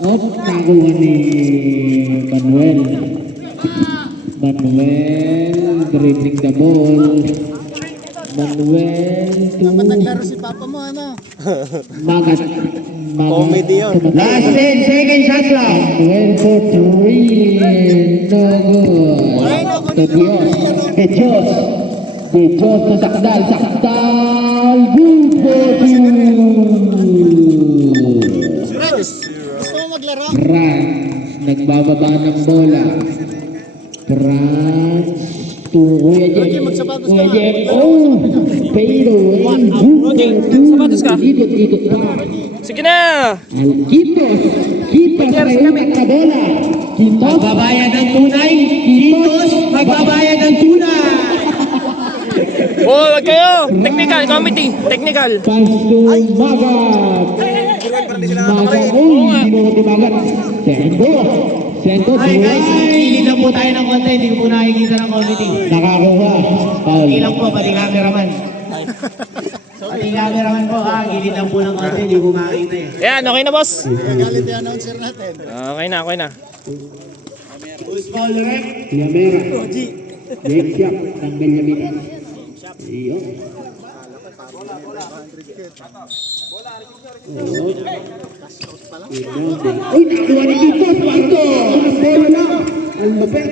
Op, nakuha ni Manuel. Manuel dribbling the ball. Manuel to Dapat naglaro si Papa mo, ano? Magat. Comedy yun. Last 10 seconds shot lang. Manuel for 3. No good. To Dios. De Dios. De Dios to Sakdal. Sakdal. Good for 2. Gusto mo maglaro? France. Nagbababa ng bola. France. To Kuya Jen. Kuya Jen. Oh! Pero, sapatos ka? Ikot-ikot pa. Sige na! Alquitos. Quitos na yung bola. Quitos. Magbabayad ng tunay. Quitos, magbabayad ng tunay. Oh, wag kayo! Technical, committee! Technical! Pass to Magat. Magat. Oh, hindi mo ko Magat. Sendo. Sendo. Ay guys, kilid lang po tayo ng konti. Hindi ko po nakikita ng committee. Nakakuha. Foul. Hindi lang po, pati cameraman. Pati cameraman po, gilid lang po ng konti. Hindi ko makikita eh. Ayan, okay na boss? Galit yung announcer natin. Okay na, okay na. Who's call the rep? Yamera. Next shot ng Benjamin. Iyon. Uy, nakuha ni Quitos. Pasto. Bola lang. Ang lupit.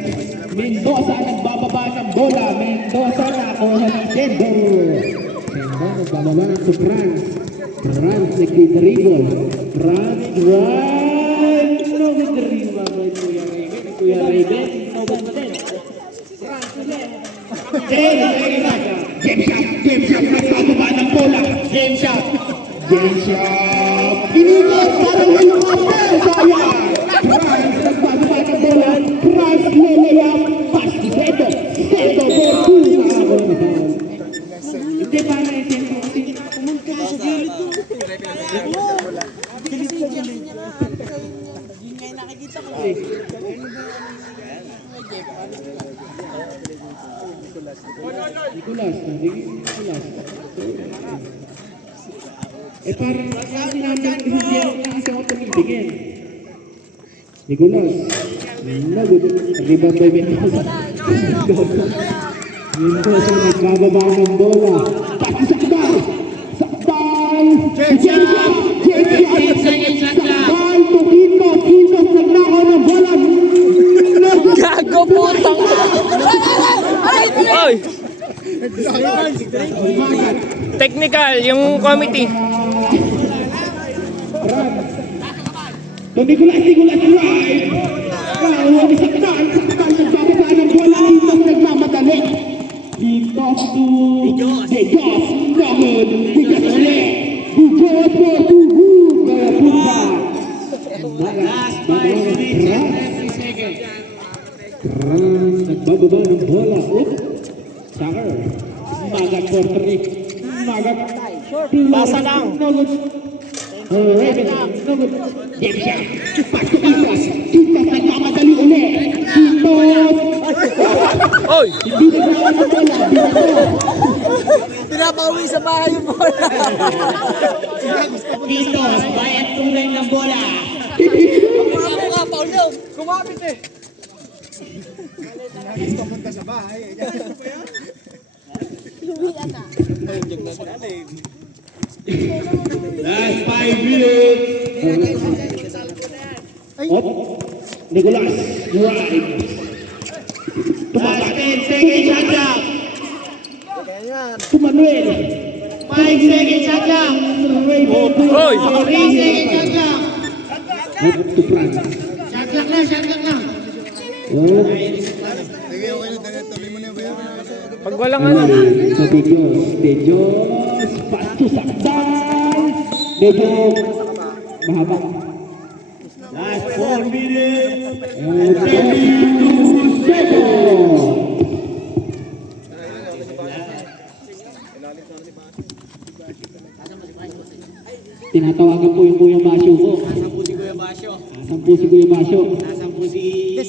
Mendoza nagbababa ng bola. Mendoza nakuha ng Sendo. Sendo nagbababa to France. France nagdidribble. France drive. No nagdribble. Kuya Raven. No good. Game shot, nagbababa ng bola. Game shot. Pinigos, parang helicopter. Sayang. France, nagbababa ng bola. France, layup. Pass to Sedo. Sedo, for 2. Hindi pa na yung Sedo. Pumunta ka sa gilid mo. Gilid sa gilid. Yun nga yung nakikita ko. Nicolas. Parang kasi namin bigyan na kasi ako tumibigin. Nicolas. Nagod. Rebound by Mendoza. Mendoza nagbababa ng bola. Pati Sakdal. Sakdal to Quitos. Quitos nagnakaw ng bola. Gago putang! Oy! Technical, yung committee. To Nicolas drive. Kahuwa ni Sakdal. Sakdal nagbababa ng bola. Quitos nagmamadali. Quitos to De Dios. Nagod. De Dios ulit. De Dios for 2. Kaya punta. Last 5 seconds. France nagbababa ng bola. Soccer. Magat for 3. Magat. Basa lang. Nagod. Raven. Nagod. Game shot. Pass to Quitos. Quitos nagmamadali ulit. Quitos. Oy! Hindi naglawan ng bola. Pinapauwi sa bahay yung bola. Quitos, bayad tunay ng bola. Mga Paul yun. Kumapit eh. Gusto punta sa bahay. Last 5 minutes. Nicolas drive. Last 10 seconds shot lang. To Manuel. 5 seconds shot lang. Oy! 3 seconds shot lang. To France. Shot lang na, shot lang na. Pag walang ano. To De Dios. Pass to Sakdal. De Dios. Mahaba. Last 4 minutes. Tinatawagan po yung Kuya Basyo ko. Nasaan po si Kuya Basyo? Nasaan po si Kuya Basyo? Nasaan po si... Sa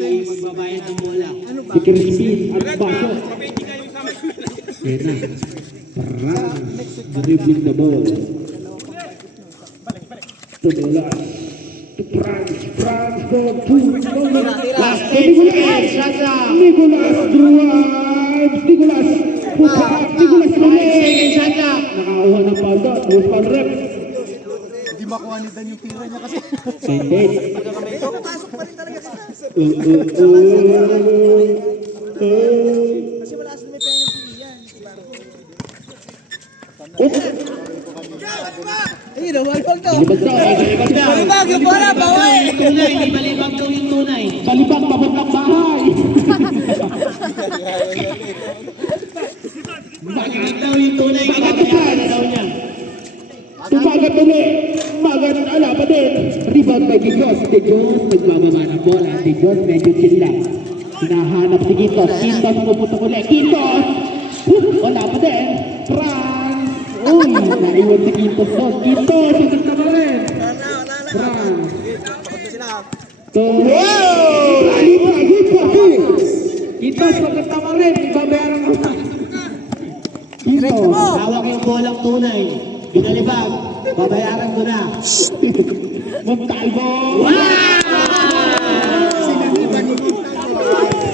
sales. magbabayad ng bola? Si Crispin at Basyo. Yan na. France dribbling the ball. To Nicolas. France go to Last 10 seconds. Shot clock. Nicolas drives. Nicolas. Nicolas 5 seconds. Shot clock. Nakakuha ng foul doon. Loose foul rep. Hindi makuha ni Dan yung tira niya kasi. Hindi. Pasok pa rin talaga siya. Kasi wala sa may penalty yan. Ayun na, wag to. Libag daw. Libag daw. Balibag, yung bola, bawal! Tunay. Hindi malibang daw yung tunay. Balibag, papuntang bahay. Bakit daw yung tunay? Babayaran na daw niya. Tumagat ulit. Magat ala pa din. Rebound by Digos. Digos nagbababa ng bola. Digos medyo chill lang. Hinahanap si Quintos. Quintos puputok ulit. Quintos! Wala pa din. France! Uy! Naiwan si Quintos doon. Quintos! Sagot na ba rin? France! Wow! Quintos! Sagot na ba rin? Ibabayaran ka na. Quintos! Hawak yung bolang tunay. Pinalibag. Babayaran ko na. Montalvo!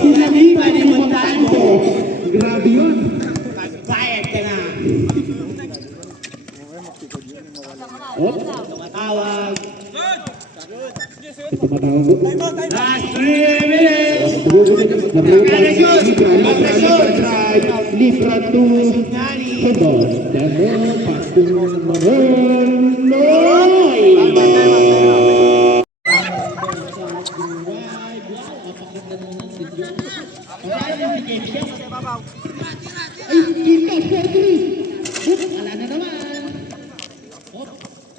Pinaliba ni Montalvo. Grabe yun. Bayad ka na. Oh, Tumatawag. tumatawag ko. Last 3 minutes. Libra to Nani. Hebon. Demo, Pastor Maronoy. Ay, kita, surgery. Wala na naman. Oh,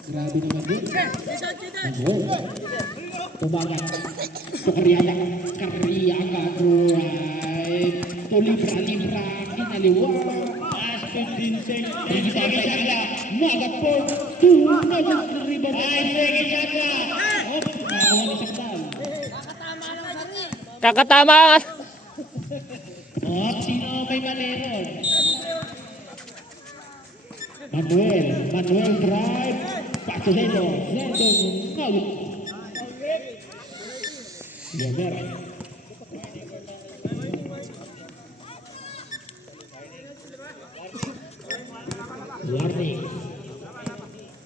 grabe naman yun. Tumagat. Karyaga drive. To Libra, kinaliwa. Last 15 seconds. 3 seconds agla. Magat po. 2, magat rebound. 5 seconds agla. Hop, nakakuha ni Sakdal. Kakatama. Hop, sino may mali ron? Manuel drive. Back to Zendo. Zendo, foul. Lemer. Warning.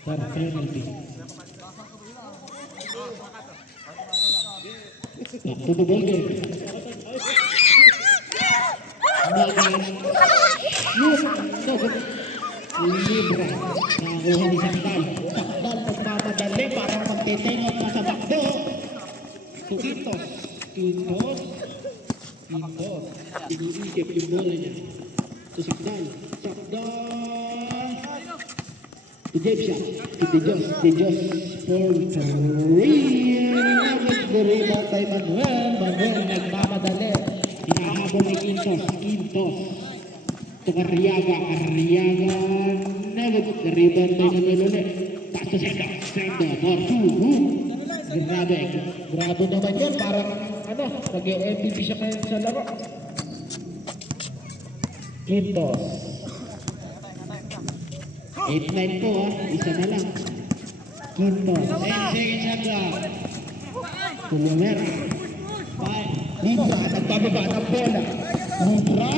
For penalty. Back to the ball game. Libra. Nakakuha ni Sakdal. Sakdal pagmamadali. Parang magtitengot pa sa bakdo. Quintos. Iniisip yung bola niya. To Sakdal. To James shot. To Dijos. For 3. With the rebound by Manuel nagmamadali. Hinahabol ni Quintos. To Arriaga. Never the rebound by Manuel ulit. Pass to Sendo. For 2. Grabe naman yun. Parang nag-MVP siya ngayon sa laro. Quintos. 8-9 po isa na lang. Quintos. 10 seconds agla. Tulungan. Libra, nagbababa ng bola. Libra.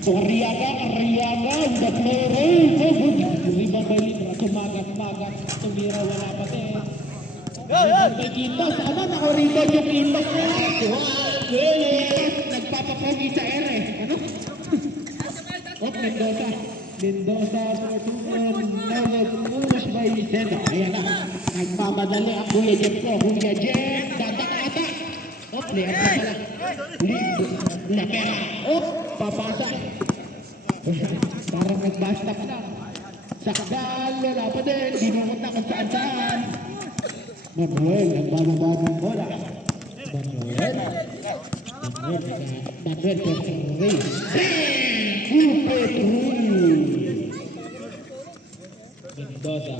So Arriaga, with the play roll. Rebound by Libra. Tumagat. Tumira, wala pa din. May Quintos. Naka-rebound yung Quintos. Nagpapapogi sa ere. Mendoza for 2. Push by Zeno. Ayan na. Nagmamadali ang Kuya Jem ko. Kuya Jem. Dadak-ata. Player na pala. Lapera. Papasa. Parang nagbasta ka lang. Sakdal. Wala pa din. Dinungot na kung saan. Manuel. Nagbababa ng bola. Manuel for 3. Mendoza.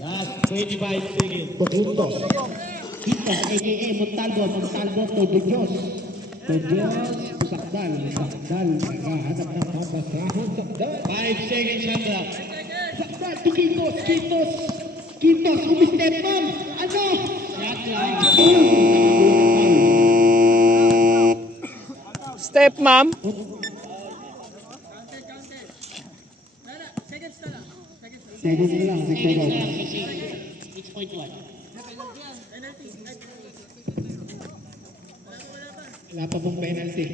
Last 25 seconds. Quintos, a.k.a. Montalvo to Dijos. Sakdal. Naghahanap ng papasahon. Sakdal. 5 seconds, Sakdal. Sakdal to Quintos. Umistep man. Step, ma'am. Seconds na lang, seconds. 6.1. Wala pa pong penalty.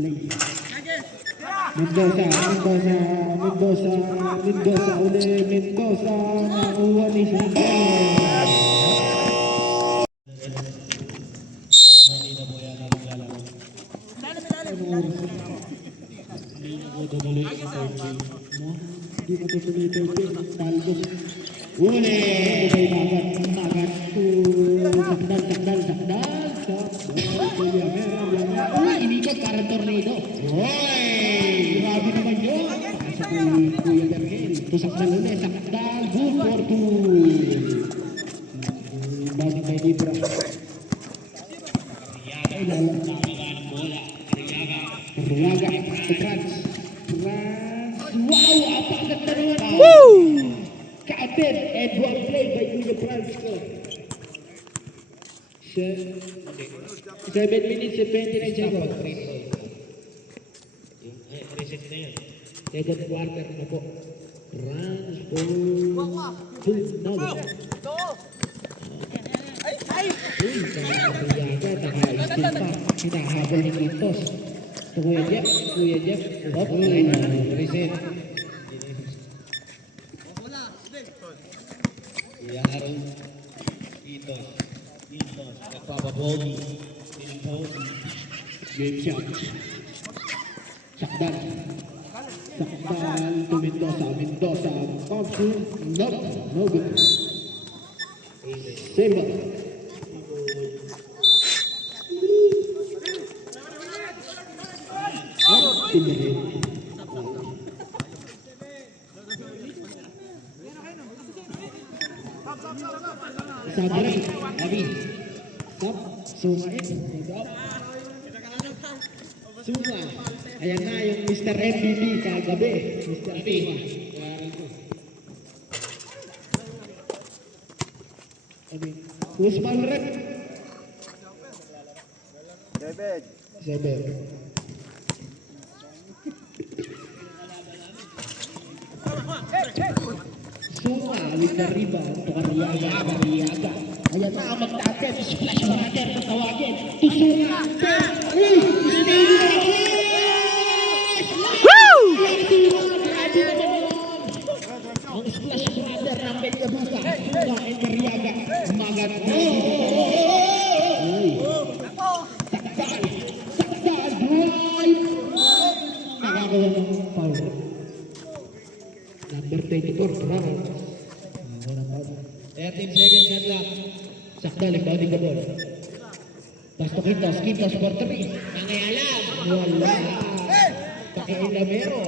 Play. Mendoza uli, Mendoza, nakuha ni Hindi pa tutuloy-tuloy, talbos. Uli! Magat. Sakdal. Uy, inikat parang tornado. Uy! Grabe naman yun. Pasok ni Kuya Bergel. Sakdal ulit, sakdal. Good for two. Bagay kay Libra. Ay, lalang. Riyaga. Trans. Wow! Apaganda naman. Woo! Captain and one play by Kuya Francisco. 7 minutes and 29 seconds. Reset na yan. Second quarter na po. Transfer. Uy, Riyaga, naka-steal pa. Hinahabol ni Quintos. Ito Kuya Jeff. Reset. Iyaharong. Itos. Nagpapabogi. Game shot. Sakdal to Mendoza. Thompson. No good. Saber. Timberlake. Sabri. Abi. Stop. Suma. Ayan na yung Mr. MVP kagabi. Mr. Suma. Who's ball rep? Seven. Suma with the rebound to Riyaga. Ayan na ang mag-tackle. Splash brother na tawagin. To Suma. Woo! Grabe naman yun. Ang splash brother ng Benyabusa. Suma and Riyaga. Magat. Sakdal. Drive. Nakakawa ng foul. Number 24, Bravo. 13 seconds shot lang. Sakdal, nagbauding ka ball. Pass to Quintos for 3. Nangialam. Wala. Pakiilamero.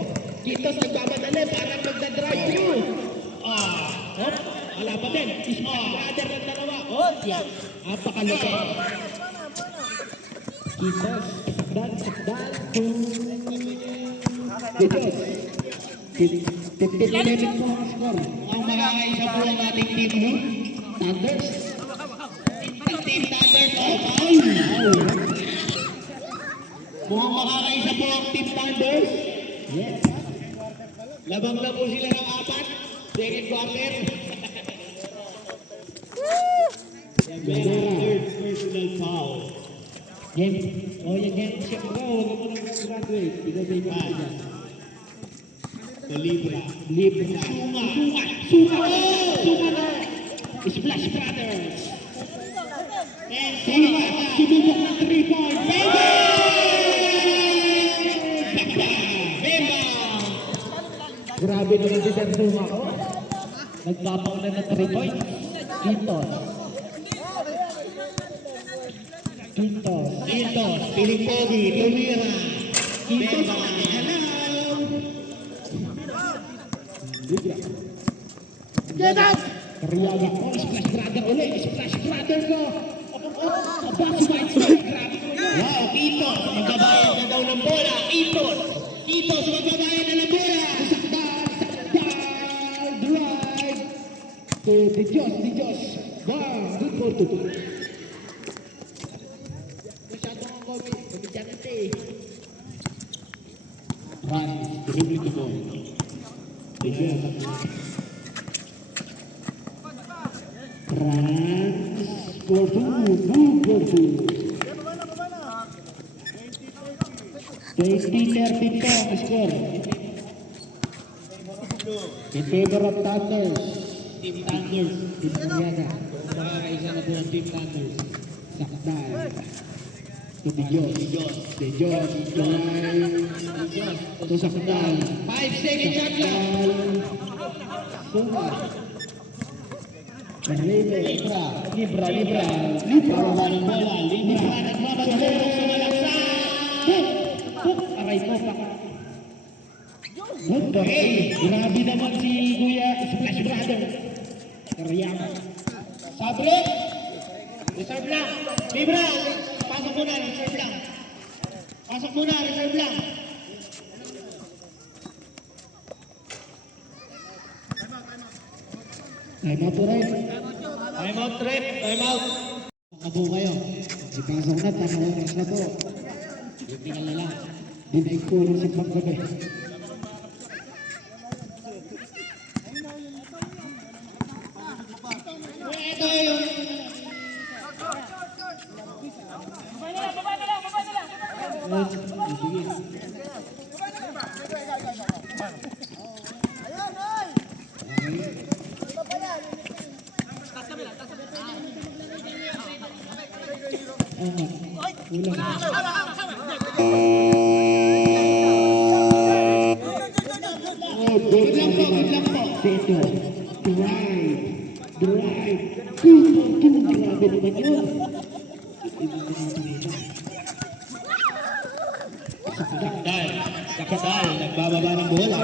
Quintos nagmamadali, parang magdadrive-thru. Wala pa din. Brother ng dalawa. Yan. Apakalaki. Quintos, sakdal. Quintos. 15-11 po ang score. Ang makakaisa po ang ating team mo. Thunders. Team Thunders. Mukhang makakaisa po ang Team Thunders. Yes. Labang na po sila ng 4. Second quarter. Third personal foul. Game. Yan. Siyempre, huwag mo nang graduate. Ikaw ba yung Libra. Suma na. Splash Brothers. And Suma, sumubok ng 3-point. Bemba! Grabe naman si Sir Suma. Nagpapaulan ng 3-point. Quintos. Piling pogi. Tumira. Bemba. Libra. Get out! Kariaga. Oh, splash brother ulit. Splash brother ko. Aba, si White Star. Grabe ko yun. Wow, Kitos, magbabayad na daw ng bola. Kitos, Kitos, magbabayad na ng bola. Sakdal, drive. De Dios. Bang, good for two. Masyado ang komedyan natin. Run, dribbling the ball. De Dios. Trans, for two. 20-30 ang score. In favor of Thunders. Team Thunders. Team Mariana. Makakaisa na po ang Team Thunders. Sakdal. To De Dios. To Sakdal. 5 seconds shot lang. Sunga. Libra. Para ng bola. Libra. Nagmamadali sa malaksan. Aray ko, baka. Good play. Grabe naman si Kuya Splash Brother. Kariyaman. Sabre. Reserve lang. Libra. Pasok muna, reserve lang. Reserve lang. Time out po rin. Time out, rep. Time out. Abo kayo. Ipasok na, tama oras na po. Tingnan na lang. Dinaig po rin si Paggabi. Ito yung... Good lang po. Seto. Drive. Grabe naman yun. Sakadal. Nagbababa ng bola.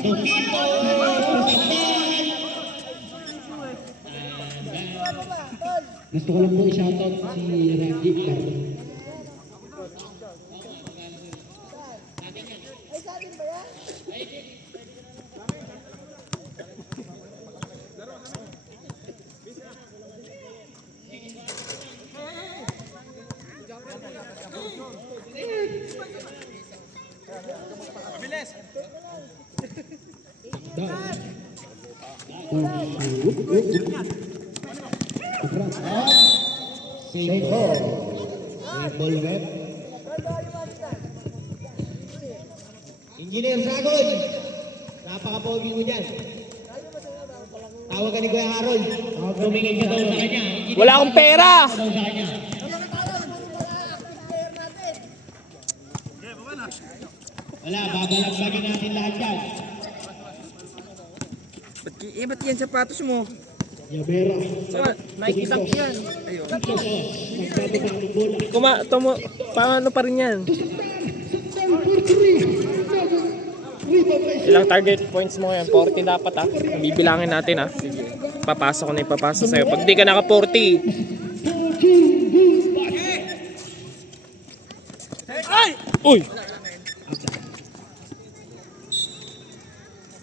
Tukito. Gusto ko lang po i-shoutout si Randy. Ball rep. Engineer Dragon. Napaka-pogi mo dyan. Tawag ka ni Kuya Harold. Tumingin ka daw sa kanya. Wala akong pera. Daw sa kanya. Wala, babalagbagin natin lahat yan. Ba't yan sapatos mo? Yabera. Nakikita ko yan. Ayun. Nagbababa ng bola. Paano pa rin yan? Ilang target points mo yan? 40 dapat ah. Bibilangin natin ah. Papasok ko na ipapasa sa'yo. Pag di ka naka 40. Ay! Uy!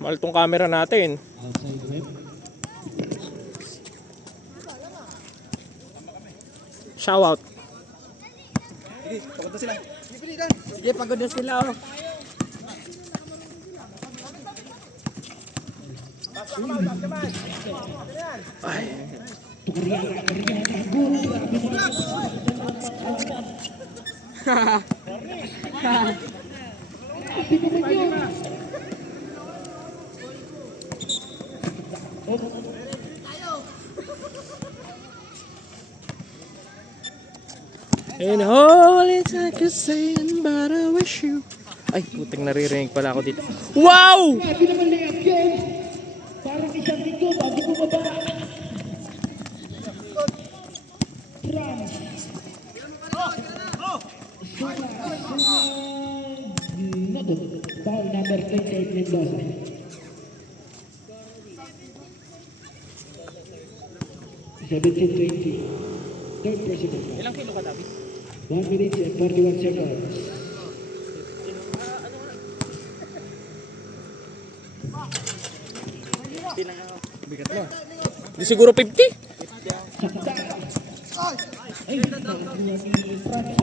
Mahal tong camera natin. Outside rep. Shout out. Sige, pagod na sila. Oh. Ay. And all it's I could say, but I wish you. Ay, puting naririnig pala ako dito. Wow! Grabe naman layup yun. Parang isang linggo bago bumaba. France. Nado. Foul number 28, Mendoza. Seventeen 20. Third personal foul. Ilang kilo ka, David? 1 minute and 41 seconds. Bigat mo. Di siguro 50? Sakta. Ay, nakakuha ni Franz.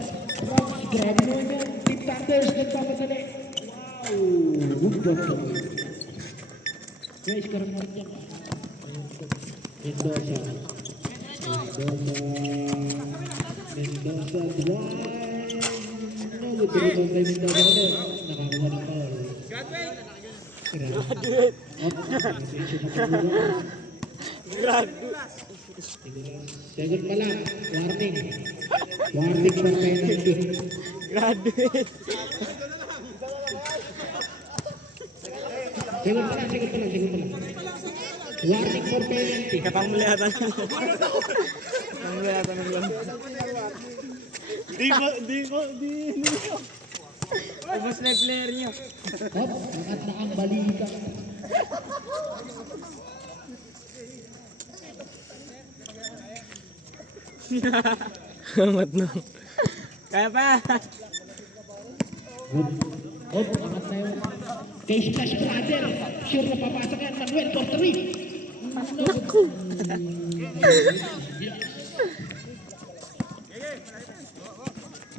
Grabe naman yan. Team Thunders, nagpapadali. Wow! Good ball. Guys, karang-karang yan. Mendoza. Mendoza drive. No, good rebound by Mendoza ulit. Nakakuha ng foul. Graduate. Second pa lang. Warning. Warning for penalty. Graduate. Second pa lang. Warning for penalty. Kapamulatan. Kapamulatan ng lang. Di ko. Ubus na yung player niyo. Hop, angat na ang balita. Amat na. Kaya pa. Hop, angat na yun. Kay Splash Brother. Sure na papasok yan. Manuel for 3. Naku.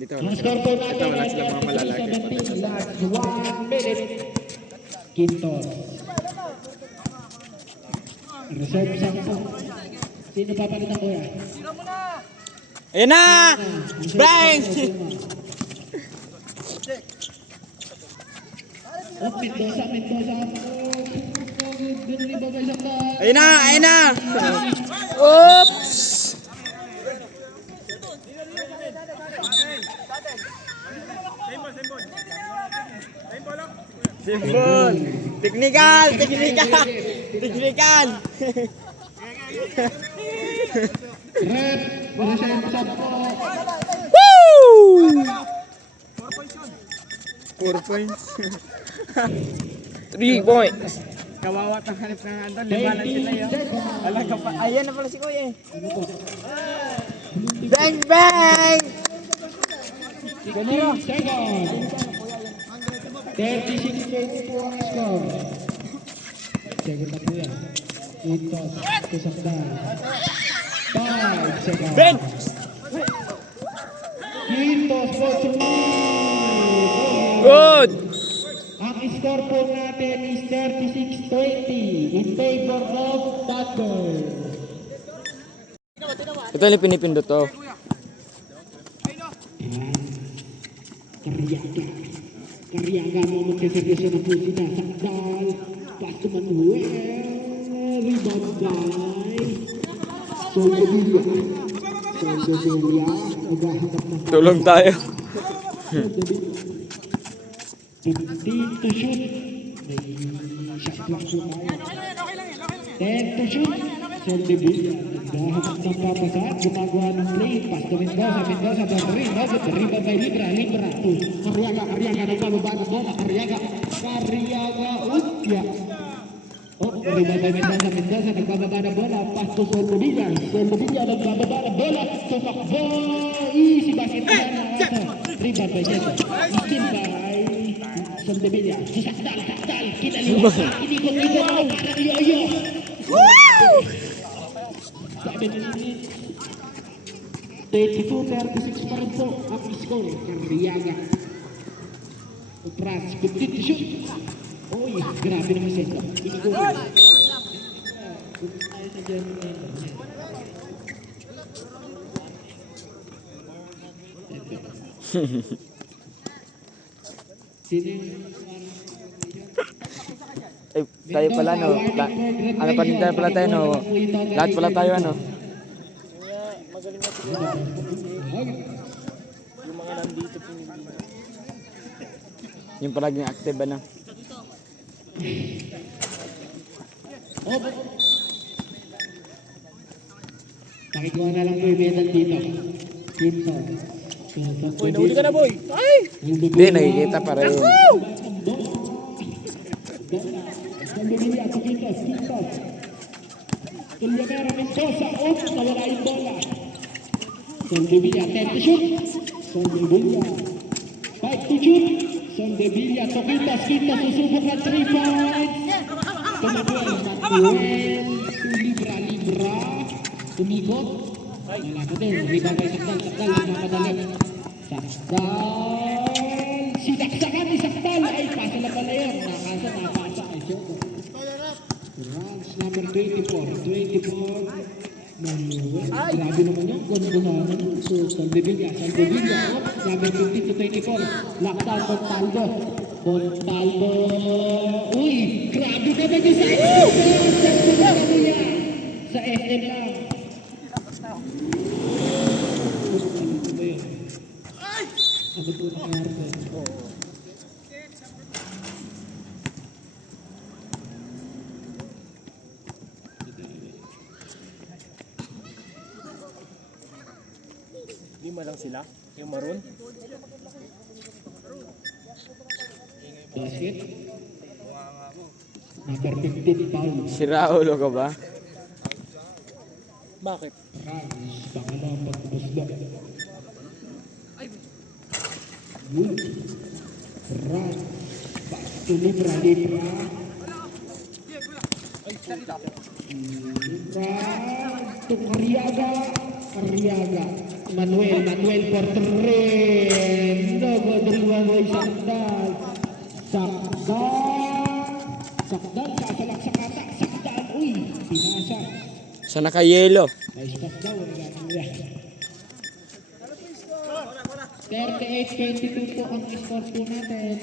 Dito. Ang score po natin Ito, last lang mga malalaki. 17, last 1 minute. Quintos. Reserve 10. Sino papalitan ko yan? Ayan na! Bang! Oh, Mendoza. Binuli ba isang ba? Ayan na! Oops! Simbol! Technical! Rep, reserve 10. Woo! 4 points. 3 points. Kawawa ang hanip na nandun. Limanan sila yun. Alaga pa. Ayan na pala si Kuya eh. Bang! Bang! 15 seconds. 36-20 po ang score. Second na po yan. Quintos, kusakdan. 5 seconds. Bang! Quintos po Good! Ang score po natin is 36-20 in favor of Thunder. Ito yung pinipindot to. Karyaga mo magkaservisyo ng pusina. Sakdal. Pass to Manuel. Rebound by Soldevilla. Naghahanap ng Tulong tayo. 15 to shoot. May shot clock po tayo. 10 to shoot. Soldevilla. Naghahanap ng papasaan. Gumagawa ng play. Pass to Mendoza. Mendoza for 3. No good. Rebound by Libra. Libra to Karyaga. Nagbababa ng bola. Karyaga. Utya. Oh, rebound by Mendoza. Nagbababa ng bola. Pass to Soldevilla. Nagbababa ng bola. Tumakbo. Easy basket. Rebound by Jeso. Steal by Soldevilla. Sakdal. Kinaliwa. Inikot. Parang yoyo. Woo! 32-36 pa rin po ang score. Karyaga. Upras. 15 to shoot. Uy, grabe naman siya. Inikot. Ayos na dyan. Sino yung Eh, tayo pala no. Ano pa rin tayo pala tayo no. Lahat pala tayo ano. Yung mga nandito yung palaging active ano. Pakikuha na lang po yung medal dito. Dito. Uy, nahuli ka na boy! Ay! Hindi Hindi, nakikita pa rin. Sevilla, Quintos. Tulyamero Mendoza, nawala yung bola. Son Sevilla, 10 to shoot. Son Sevilla, 5 to shoot. Son Sevilla, to Quintos, susubok ng 3 points. Manuel, to Libra, tumikot. Wala ko din, rebound by Sakdal, nagmamadali. Sakdal, sinaksakan ni Sakdal. Ay, pasa na pala yun. Napasa. Ay, Joko. Runs number 24. Manuel, grabe naman yun. Ganda naman yun. So, Saldevilla. Number 15 to 24. Lockdown, Montaldo. Uy, grabe naman yung sa sa SM lang. Ano po nangyari ko? Lima lang sila. Yung maroon. Basket. Number 15 foul. Si Raulo ka ba? Bakit? Rans, pangalang pagpusda. Rans, Libra. To Arriaga. Manuel for 3. No good rebound by Sakdal, kasalak sa kata. Sakdal, uy, pinasa. Sa naka-yelo. Nice pass daw, nagkakaya. 38-22 po ang score po natin.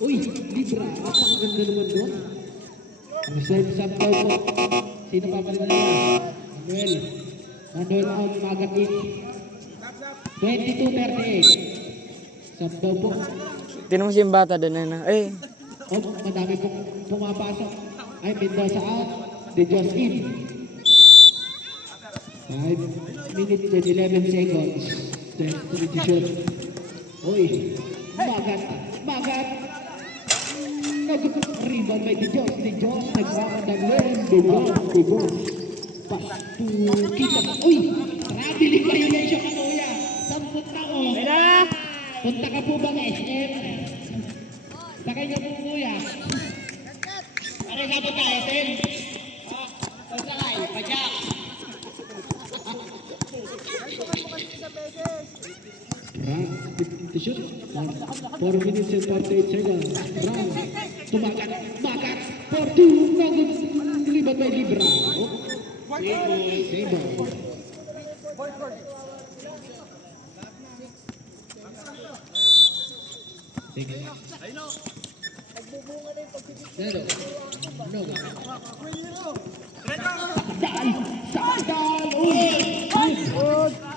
Uy, Libra, ang ganda naman doon. Reserve sub daw po. Sino papalitan nila? Manuel out, Magapit. 22-38. Sub daw po. Tinan mo siyang bata doon na. Madami pong pumapasok. Ay, Mendoza out. De Jos in. 5 minutes and 11 seconds. Then, to shoot. Uy, Magat. Rebound by De Jos. Nagmamadali. De Jos. Pass to Kita. Uy, traffic violation ka kuya. 10 na o. Punta ka po bang SM? Sakay niyo po kuya. Ano nga po tayo, Tim? Pagsalay, pajak. Run, to shoot. 4 minutes and 48 seconds. Run, tumagat, for 2, nagulibad by Libra. Save. Sakdal!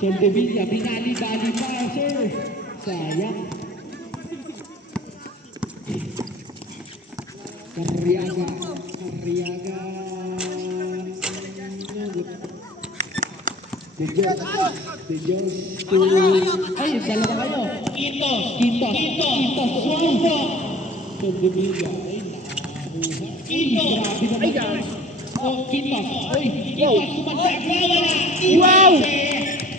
Saldevilla, binali-bali pa, sir. Sayang. Arriaga. De Jos to... Ay, dalawa kayo. Quintos. Saldevilla. Grabe naman yan. Quintos. Wow!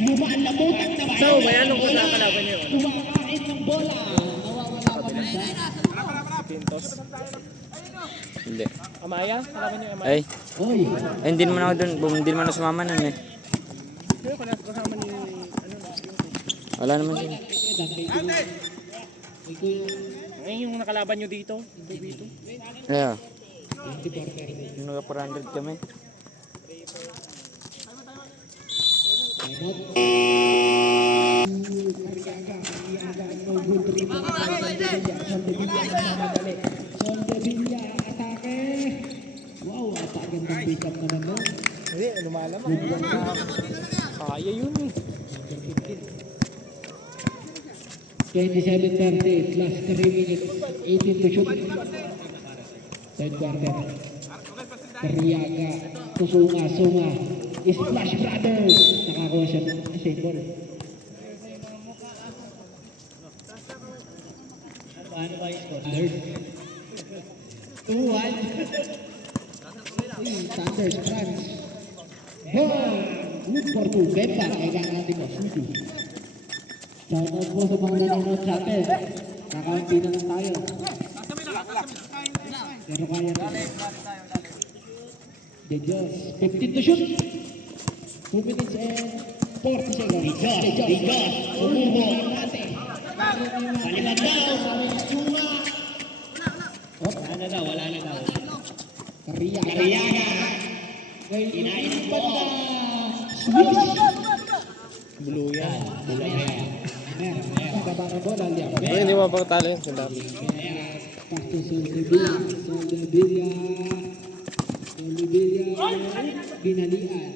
Lumalamutang naman. So, may anong wala ka laban yun? Kumakain ng bola. Nawawala pa rin siya. Pintos. Hindi. Amaya? Kalaban niyo Amaya? Ay, Oy. hindi naman ako dun. Hindi naman ako sumama nun eh. Pero kasama ni... Wala naman siya. Ngayon yung nakalaban nyo dito. Yeah. Yung naka-400 kami. Saldevilla, atake. Wow, atake ng pick up naman no. Hindi, lumalaman. Kaya yun eh. 27-30, last 3 minutes, 18 to shoot. Third quarter. Arriaga, Sunga. Splash Brothers. Nakakuha siya ng same ball. Paano ba yung score? Alert. 2-1. Sanders, France. Ball! Good for two. Benta. Kaya natin mo. Sudu. Shoutout po sa mga nanonood sa atin. Kakaunti na lang tayo. Pero kaya na. De Dios. 15 to shoot. 2 minutes and 40 seconds. De Dios. Umubo. Balikan daw. Chuma. Wala na daw. Kariyaga. Kinain po. Swish. Blue yan. Baba ng bola. Ay, hindi mo pagtalo yun. Sa dami. Pass to Soldevilla. Binalian.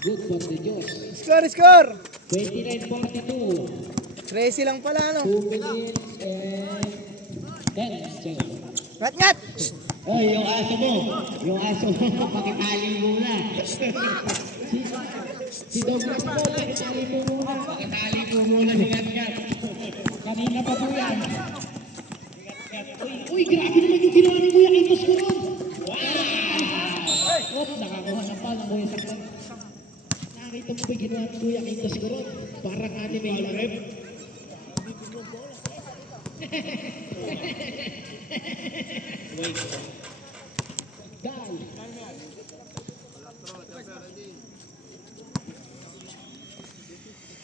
Good for the Diyos. Score! 29-42. 13 lang pala, ano? 2 minutes and 10 seconds. Ngat! Oy, yung aso mo. Pakitali muna. Si Douglas po, pakitali po muna. Pakitali po muna si Gat-Gat. Kanina pa po yan. Uy, grabe naman yung ginawa ni Kuya Kitos ko ron. Wow! Nakakuha ng pal ng Kuya Saktan. Nakita mo ba yung ginawa ni Kuya Kitos ko ron? Parang anime yung rep. Dal.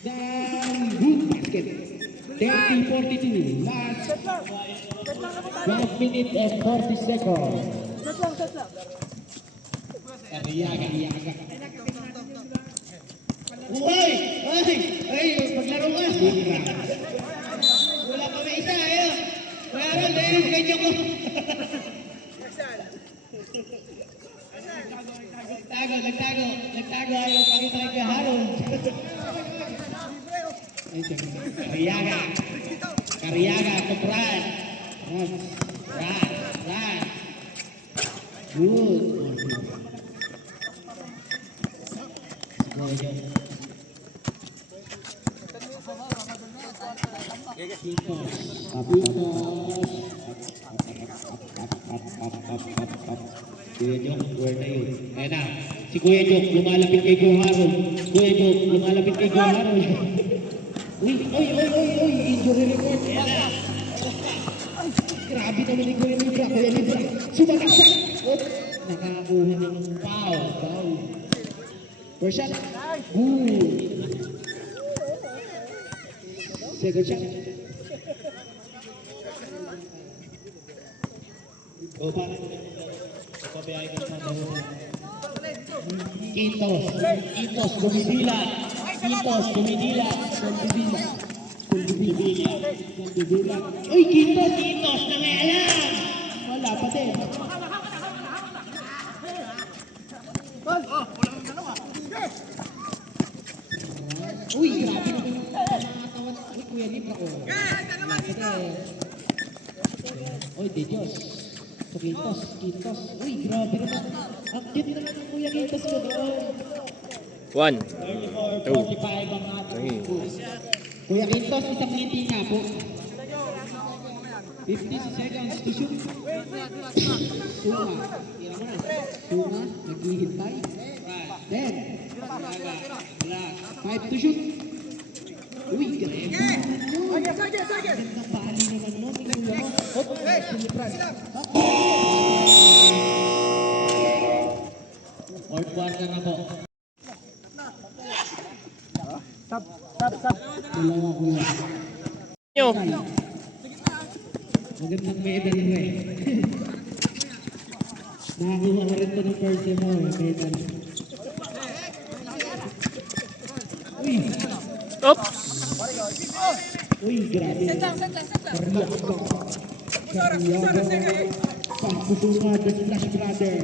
Dal. Good basket. 30-42. Last 12 minutes and 40 seconds. Kariyaga. Uy! Maglaro ka. Wala pa may isa, ayun. Meron, ganyan ko. Nagtago, ayaw pakita kay Harold. Kariyaga, to Brad. Brad. Good. Kuya Jok, where na yun? Ayan na, si Kuya Jok lumalapit kay Kuya Harold. Uy, injury report. Grabe naman ni Kuya Libra. Sumakaksak. Nakakuha na ng foul. First shot. Good. Second shot. Kitos, Gumidila. Uy, Kitos. Kitos na may alam. Wala pa din. Uy, grabe naman yung nakatawan. Uy, Kuya Libra ko. Uy, De Dios. So, Kitos. Uy, grabe naman. Ang cute naman ng Kuya Kitos ko doon. 1. 45 ang ating Kuya Kitos, isang ngiti nga po. 50 seconds to shoot. Sunga. Sunga, naghihintay. 10. 5 to shoot. Uy, grabe naman yun. Gandang bali naman nun. Fourth quarter na po. Dalawa kuya. Nyo. Magandang medal mo eh. Nakakuha ko rin ito ng first mo medal. Uy! Oops. Uy, grabe. Karyaga. Pagkusunga, the Splash Brother.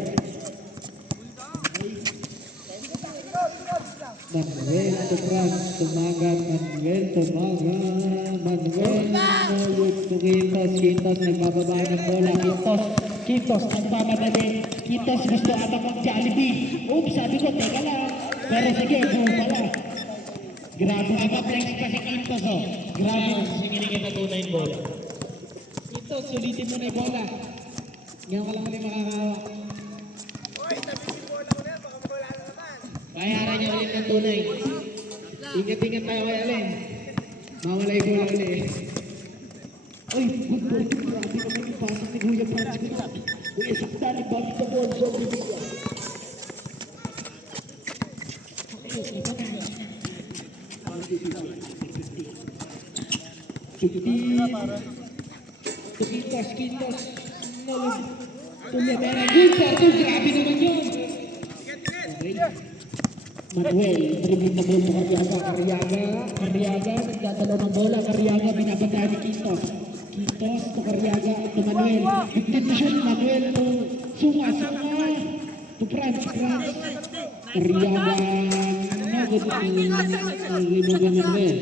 Manuel to France, tumagat. Manuel nayut to Kitos, nagbababa ng bola. Kitos, nagmamadali. Kitos gusto ata mag-Jollibee. Oops, sabi ko, teka lang. Pero sige, go pala. Grabe. Naka-flex pa si Kitos, oh. Grabe. Singinigit na tunay yung bola. Quinto, sulitin mo na yung bola. Ngayon ka lang ulit makakahawak. Bayaran niya ulit ng tunay. Ingat-ingat tayo kay Allen. Mawala yung bola ulit. Ay, good ball. Grabe naman yung pasok ni Kuya Franz. Kuya Sakta, nagbalik sa ball. So, bibigyan. Quintos. Tulyamera, good for 2. Grabe naman yun. Okay. Manuel, dribling na ball mo Carriaga, nagdadala ng bola, Carriaga, binabantayan ni Quintos to Carriaga, to Manuel, gitnit na shoot, Manuel to Sunga, to Franz, Carriaga, good Manuel,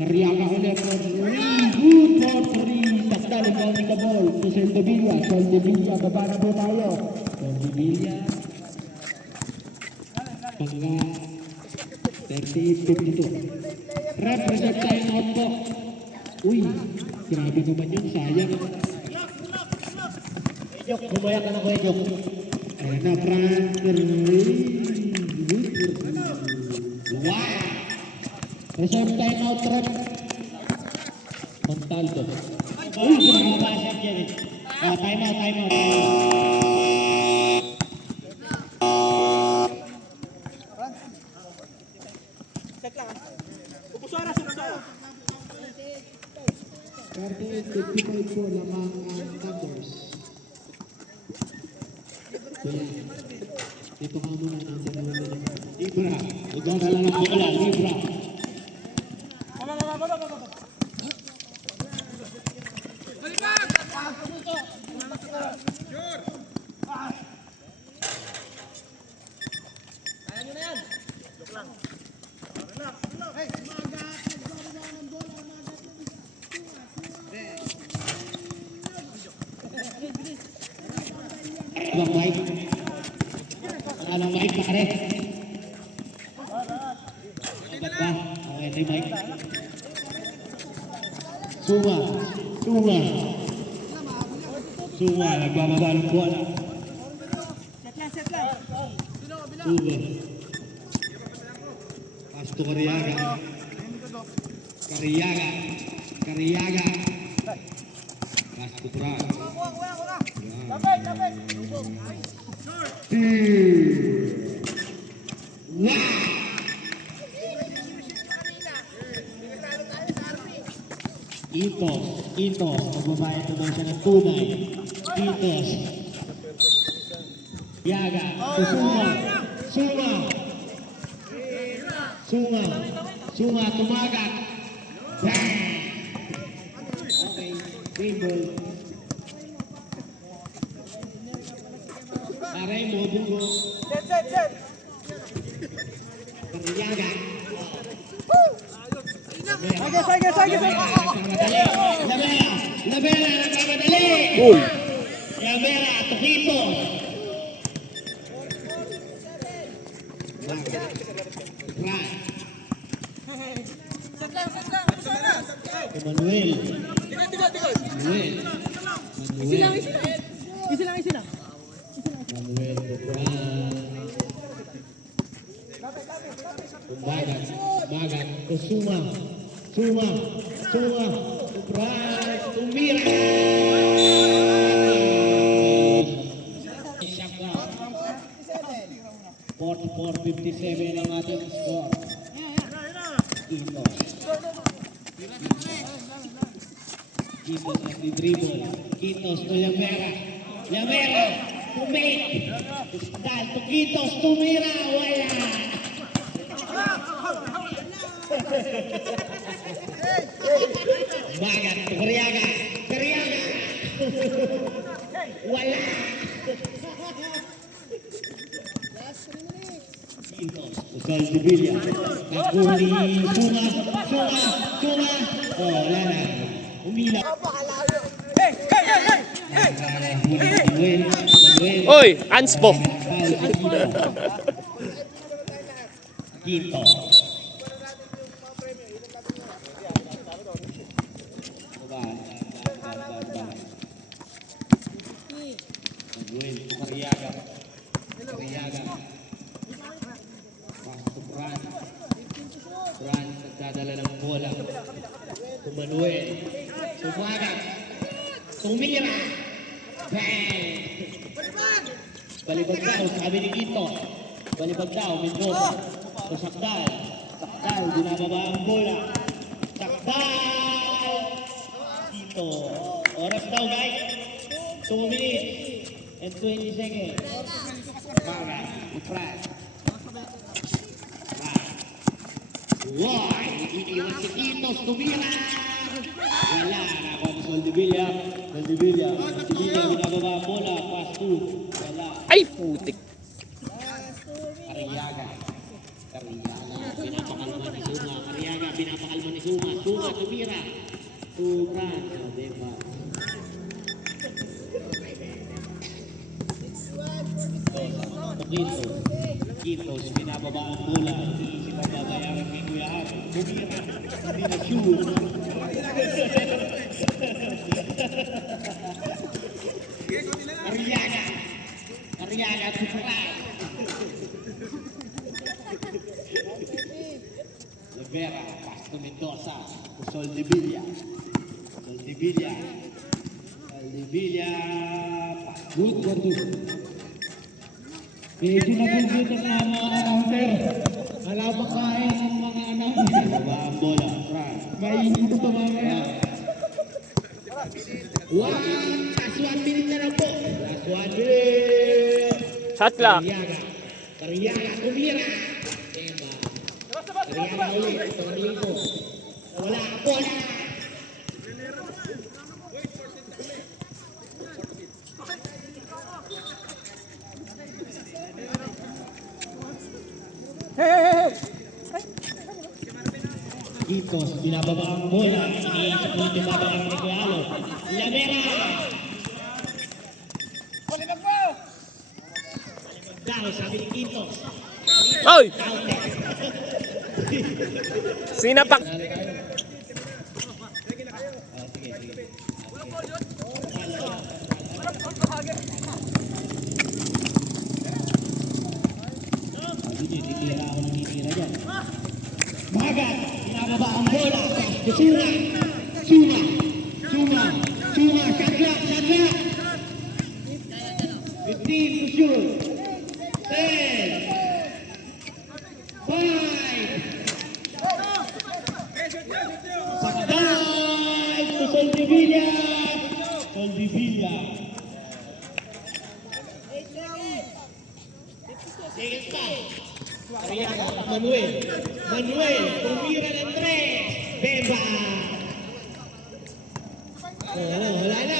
Carriaga ulit for 3, good for 3, sakdal, inbounding the ball, to Soldevilla, baba na po tayo, Soldevilla, Pangga 38-52. Represent time out po. Uy, grabe naman yun, sayang. Jok, bumaya ka na ko, Jok. Ayan na, wow! Reserve time out, rep. Montaldo. Uy, grabe pa siya dyan eh. Time out. Upusara. 55 po lamang ang Thunders. Kaya, dito ka muna natin naman. Libra, ikaw na lang ang bola, Libra. Abang Mike. Abang Mike, pare. Agad ba? Okay, ito yung Mike. Suma, nagbababa ng bola. Set lang. Suma. Pasto Carriaga. Pasto Franz. Lapit. Quintos, magbabayad naman siya ng tunay. Quintos. Yaga, Sunga, tumagat. Bang! Okay, green ball. Aray mo, bungo. Set. Carriaga. Sige. Labera, nagmamadali. Labera, Tukito. Right. Set lang. Manuel. Easy lang. Manuel Bagat. Suma. Right. Tumira. Shaka. 44-57 ang ating score. Quintos nagdi-dribble. Quintos to Yamera, tumate. Dal to Quintos, tumira. Wala. Bagat to Carriaga. Wala. Quintos to Soldevilla. Nagkuli. Sunga. Oh, wala na. Umilaw. Manuel. Oy, Anspo. Quito. Manuel to Cariaga. Cariaga. Pass to Fran. Fran nagdadala ng bola. To Manuel. Sumaga. Tumira. Bang! Balibag daw, sabi ni Quito. Balibag daw, Mendoza. To Sakdal. Sakdal, binababa ang bola. Sakdal! Quito. Oras daw, guys. 2 minutes and 20 seconds. Maga, Fran. Why? Iniwan si Quitos, tumira! Wala, nakakuha ni Soldevilla. Soldevilla, binababa ang bola, pass to. Wala. Ay, putik. Cariaga. Pinapakalma ni Suma. Cariaga, pinapakalma ni Suma. Suma, tumira. To Fran. Diba? Quitos, binababa ang bola. Iisip ang babayaran kay Kuya Harold. Tumira. Hindi na shoot. Cariaga. Cariaga, to Fran. Rivera, pass to Mendoza. To Soldevilla. Soldevilla. Soldevilla. Pass. Good for two. Medyo nag-good ang mga counter. Wala pa kain ng mga anak. Binababa ang bola. Fran. Mainit pa mamaya. Last 1 minute na lang po. Last 1 minute. Shot clock. Cariaga. Cariaga, tumira. Diba? Cariaga ulit. Torlito. Wala ang bola. Quitos, binababa ang bola. Iniisip mo yung bababa ni Kuya Alo. Lamera! Daw, sabi ni Quitos. Oy! Counter. Sinapak. Sige, sige. Titira ako ng titira dyan. Magat! Binababa ang bola. Suma! Suma! Suma! Suma! Shotla! Shotla! 15 to shoot. 10! 5! Sakdal to Soldevilla! Soldevilla! Sige pa! Cariaga, Manuel! Manuel! Tumira ng 3! Bemba! Wala na!